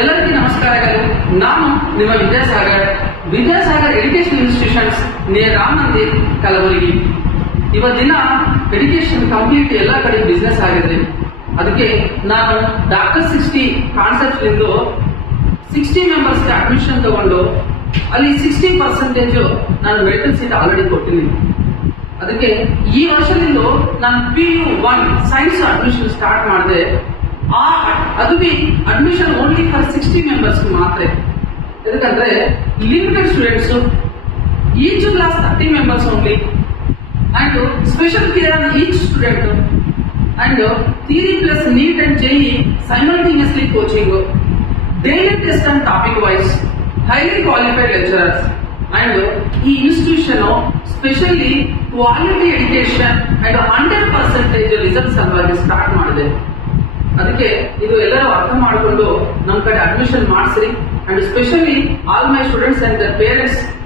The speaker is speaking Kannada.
ಎಲ್ಲರಿಗೂ ನಮಸ್ಕಾರಗಳು. ನಾನು ನಿಮ್ಮ Vidyasagar education institutions near Ram Mandir, Kalaburagi. ಇವತ್ತಿನ ಎಜುಕೇಶನ್ ಕಂಪ್ಲೀಟ್ ಎಲ್ಲ ಕಡೆ ಬಿಸ್ನೆಸ್ ಆಗಿದೆ. ಅದಕ್ಕೆ ನಾನು ಡಾಕ್ಟರ್ 60 ಕಾನ್ಸೆಪ್ಟ್ ಇಂದು 60 ಮೆಂಬರ್ಸ್ ಅಡ್ಮಿಷನ್ ತಗೊಂಡು ಅಲ್ಲಿ 60% ನಾನು ಮೆಡಿಕಲ್ ಸೀಟ್ ಆಲ್ರೆಡಿ ಕೊಟ್ಟಿದ್ದೀನಿ. ಅದಕ್ಕೆ ಈ ವರ್ಷದಿಂದ ನಾನು PU1 ಸೈನ್ಸ್ ಅಡ್ಮಿಷನ್ ಸ್ಟಾರ್ಟ್ ಮಾಡಿದೆ. ಅದು B admission only for 60 members ಮಾತ್ರ. ಯಾಕಂದ್ರೆ limited students, each class 30 members only, and special care on each student, and theory plus NEET and JEE simultaneously coaching, daily test and topic wise, highly qualified lecturers, and ಈ institution specially quality education and 100% result ಸಲುವಾಗಿ ಸ್ಟಾರ್ಟ್ ಮಾಡಿದೆ. ಅದಕ್ಕೆ ಇದು ಎಲ್ಲರೂ ಅರ್ಥ ಮಾಡಿಕೊಂಡು ನಮ್ಮ ಕಡೆ ಅಡ್ಮಿಷನ್ ಮಾಡಿಸ್ರಿ. And specially all my students and their parents